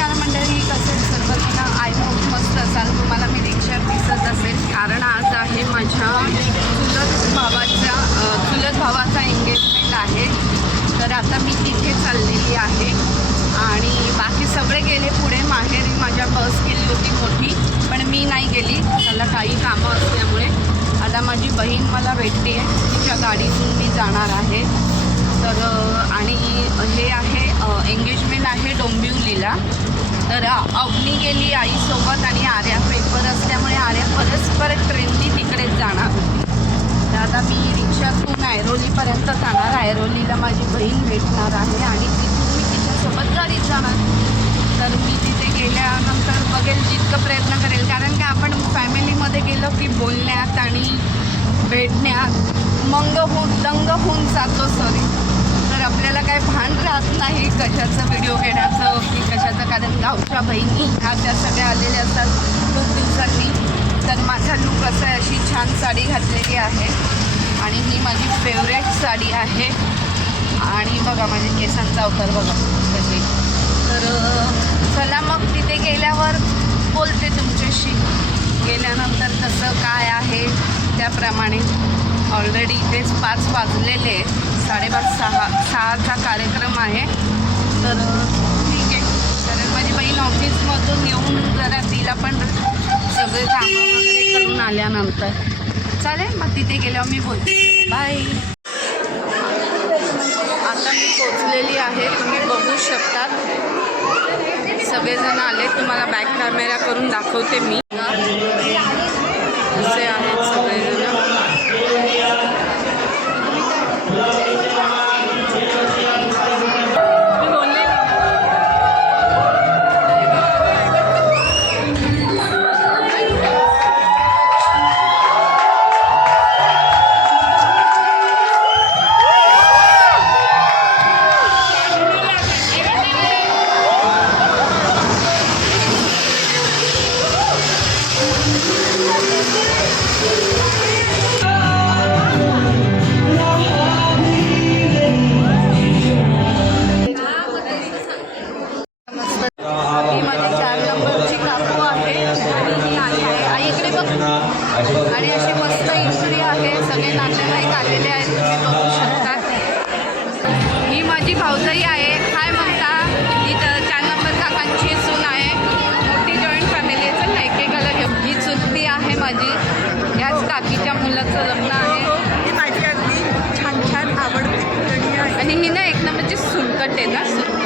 नमस्कार मंडळी, कसे सर्वजण? आय होप मस्त असाल. तुम्हाला मी रिक्षात दिसत असेल कारण आज आहे माझ्या चुलत भावाचा एंगेजमेंट आहे. तर आता मी तिथे चाललेली आहे आणि बाकी सगळे गेले पुढे. माहेरी माझ्या बस गेली होती मोठी, पण मी नाही गेली, त्याला काही कामं असल्यामुळे. आता माझी बहीण मला भेटते आहे, तिच्या गाडीतून मी जाणार आहे. तर आणि हे आहे एंगेजमेंट आहे डोंबिवलीला. तर अवनी गेली आईसोबत आणि आर्या पेपर असल्यामुळे आर्या परत ट्रेननी तिकडेच जाणार होती. तर आता मी रिक्षातून ऐरोलीपर्यंत जाणार. ऐरोलीला माझी बहीण भेटणार आहे आणि तिथून मी तिच्यासोबत गाडीत जाणार. तर मी तिथे गेल्यानंतर बघेल, जितकं प्रयत्न करेल, कारण की आपण फॅमिलीमध्ये गेलो की बोलण्यात आणि भेटण्यात दंग होऊन जातो. तर आपल्याला काय भान राहत नाही कशाचं व्हिडिओ घेण्याचं की कशाचं, कारण गावच्या बहिणी ह्या त्या सगळ्या आलेल्या असतात खूप दिवसांनी. तर माझा लूक असा आहे, अशी छान साडी घातलेली आहे आणि ही माझी फेवरेट साडी आहे. आणि बघा माझ्या केसांचा अवतार बघा कशी. तर चला मग तिथे गेल्यावर बोलते तुमच्याशी. गेल्यानंतर कसं काय आहे त्याप्रमाणे. ऑलरेडी इथेच 5 वाजलेले आहेत, 5:30-6चा कार्यक्रम आहे. तर ठीक आहे. तर माझी बहीण ऑफिसमधून येऊन जरा तिला पण सगळे कामं वगैरे करून आल्यानंतर चालेल, मग तिथे गेल्यावर मी बोलते. बाय. आता मी पोचलेली आहे, तुम्ही बघू शकतात सगळेजण आले. तुम्हाला बॅक कॅमेरा करून दाखवते मी. असे आहेत सगळेजण. आणि अशी मस्त इस्त्री आहे, सगळे नातेवाईक आलेले आहेत, तुम्ही बघू शकता. ही माझी भाऊजाई आहे. हाय ममता. ही 4 नंबर काकांची सून आहे. मोठी जॉईंट फॅमिली आहे. चल ना एकेकाला घेऊ. ही चुलती आहे माझी, याच काकीच्या मुलाचं लग्न आहे. ही माझी अगदी छान छान आवडती आहे. आणि ही ना एक नंबरची सुनकट आहे ना, सुनकट.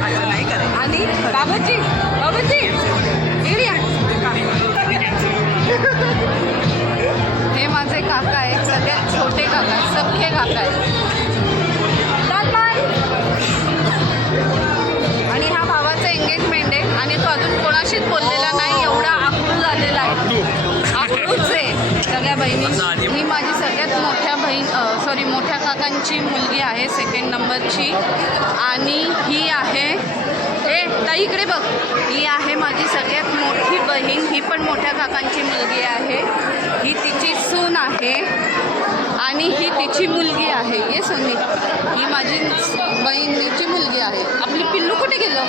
नाही करायचं. आणि बाबाजी हे माझे काका आहेत, सगळ्यात छोटे काका आहेत, सख्खे काका आहेत. आणि हा भावाचा एंगेजमेंट आहे आणि तो अजून कोणाशीच बोललेला नाही, एवढा आखूड झालेला आहे. आखूडच आहे सगळ्या बहिणी. ही माझी सगळ्यात मोठ्या काकांची मुलगी आहे, 2nd नंबरची. आणि ही आहे ताई इकडे बघ, ही आहे माझी सगळ्यात मोठी बहीण. ही पण मोठ्या काकांची मुलगी आहे. ही तिची सून आहे आणि ही तिची मुलगी आहे. ये सोनी, ही माझी बहिणीची मुलगी आहे. आपली पिल्लू कुठे गेलं?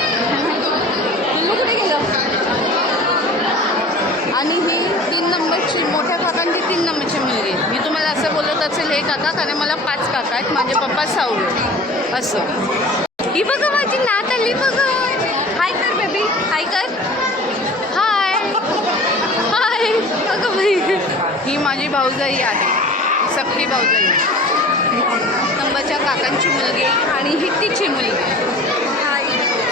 आणि ही 3 नंबरची, मोठ्या काकांची 3 नंबरची मुलगी. मी तुम्हाला असं बोलत असेल हे काका, कारण मला 5 काका आहेत. माझे पप्पा 6 असं. ही बघा माझी नात आली बघा. हाय कर बेबी, हाय कर. हाय बघा बाई. ही माझी भाऊजाई आहे, सख्खी भाऊजाई. नंबरच्या काकांची मुलगी आणि ही तिची मुलगी.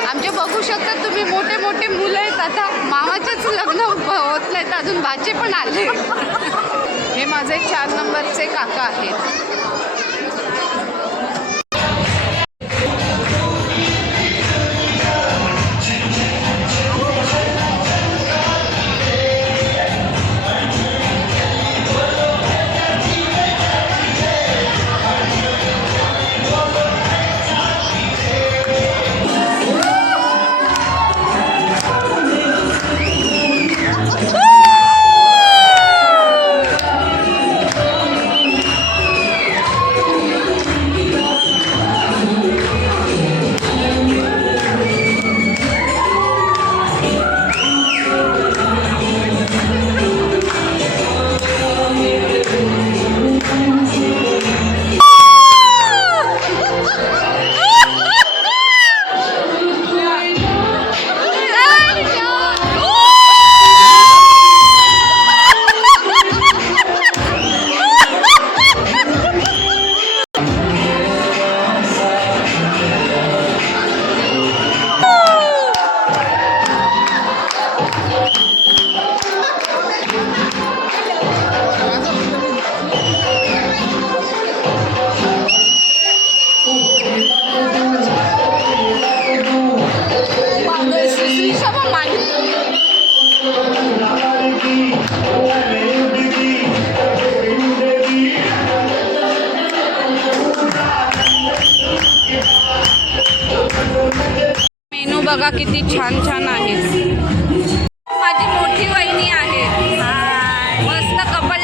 आमचे बघू शकता तुम्ही मोठे मोठे मुलं आहेत. आता मामाचेच लग्न होत नाहीत, अजून भाचे पण आले. हे माझे 4 नंबरचे काका आहेत. बघा किती छान छान आहेत. माझी मोठी वहिनी आहे. मस्त कपल